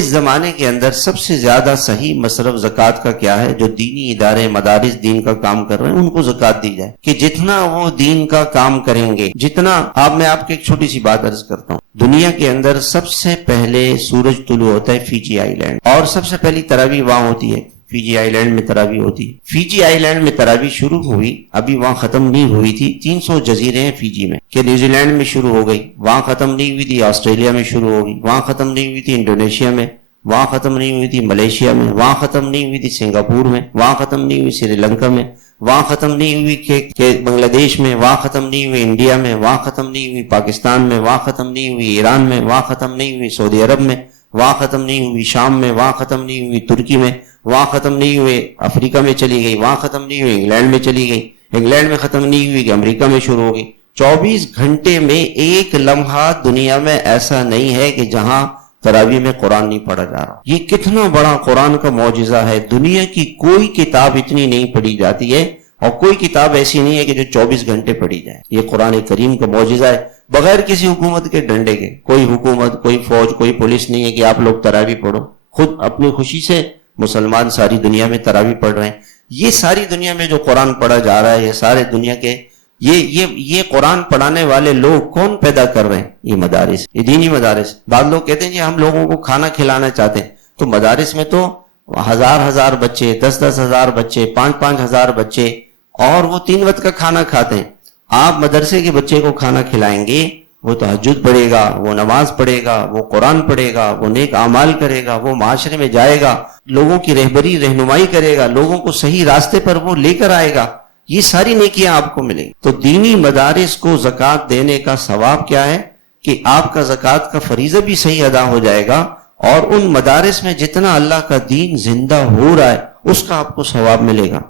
اس زمانے کے اندر سب سے زیادہ صحیح مصرف زکوٰۃ کا کیا ہے؟ جو دینی ادارے مدارس دین کا کام کر رہے ہیں ان کو زکوٰۃ دی جائے، کہ جتنا وہ دین کا کام کریں گے جتنا میں آپ کو ایک چھوٹی سی بات عرض کرتا ہوں. دنیا کے اندر سب سے پہلے سورج طلوع ہوتا ہے فیجی آئی لینڈ، اور سب سے پہلی تراویح وہاں ہوتی ہے، فیجی آئی لینڈ میں تراویح ہوتی ہے. فیجی آئی لینڈ میں تراویح شروع ہوئی، ابھی وہاں ختم نہیں ہوئی تھی. 300 جزیرے ہیں فیجی میں، کہ نیوزی لینڈ میں شروع ہو گئی، وہاں ختم نہیں ہوئی تھی. آسٹریلیا میں شروع ہو گئی، وہاں ختم نہیں ہوئی تھی. انڈونیشیا میں وہاں ختم نہیں ہوئی تھی. ملیشیا میں وہاں ختم نہیں ہوئی تھی. سنگاپور میں وہاں ختم نہیں ہوئی. سری لنکا میں وہاں ختم نہیں ہوئی. کہ بنگلہ دیش میں وہاں ختم نہیں ہوئی. انڈیا میں وہاں ختم نہیں ہوئی. پاکستان میں وہاں ختم نہیں ہوئی. ایران میں وہاں ختم نہیں ہوئی. سعودی عرب میں وہاں ختم نہیں ہوئی. شام میں وہاں ختم نہیں ہوئی. ترکی میں وہاں ختم نہیں ہوئے. افریقہ میں چلی گئی، وہاں ختم نہیں ہوئی. انگلینڈ میں چلی گئی، انگلینڈ میں ختم نہیں ہوئی کہ امریکہ میں شروع ہو گئی. 24 گھنٹے میں ایک لمحہ دنیا میں ایسا نہیں ہے کہ جہاں تراویح میں قرآن نہیں پڑھا جا رہا. یہ کتنا بڑا قرآن کا معجزہ ہے. دنیا کی کوئی کتاب اتنی نہیں پڑھی جاتی ہے، اور کوئی کتاب ایسی نہیں ہے کہ جو 24 گھنٹے پڑھی جائے. یہ قرآن کریم کا معجزہ ہے، بغیر کسی حکومت کے ڈنڈے کے. کوئی حکومت، کوئی فوج، کوئی پولیس نہیں ہے کہ آپ لوگ تراویح پڑھو. خود اپنی خوشی سے مسلمان ساری دنیا میں تراویح پڑھ رہے ہیں. یہ ساری دنیا میں جو قرآن پڑھا جا رہا ہے، یہ سارے دنیا کے یہ قرآن پڑھانے والے لوگ کون پیدا کر رہے ہیں؟ یہ مدارس، یہ دینی مدارس. بعض لوگ کہتے ہیں کہ ہم لوگوں کو کھانا کھلانا چاہتے ہیں، تو مدارس میں تو ہزار بچے، 10 ہزار بچے، 5 ہزار بچے، اور وہ 3 وقت کا کھانا کھاتے ہیں. آپ مدرسے کے بچے کو کھانا کھلائیں گے، وہ تہجد پڑھے گا، وہ نماز پڑھے گا، وہ قرآن پڑھے گا، وہ نیک اعمال کرے گا، وہ معاشرے میں جائے گا، لوگوں کی رہنمائی کرے گا، لوگوں کو صحیح راستے پر وہ لے کر آئے گا. یہ ساری نیکیاں آپ کو ملیں گی. تو دینی مدارس کو زکوٰۃ دینے کا ثواب کیا ہے؟ کہ آپ کا زکوٰۃ کا فریضہ بھی صحیح ادا ہو جائے گا، اور ان مدارس میں جتنا اللہ کا دین زندہ ہو رہا ہے اس کا آپ کو ثواب ملے گا.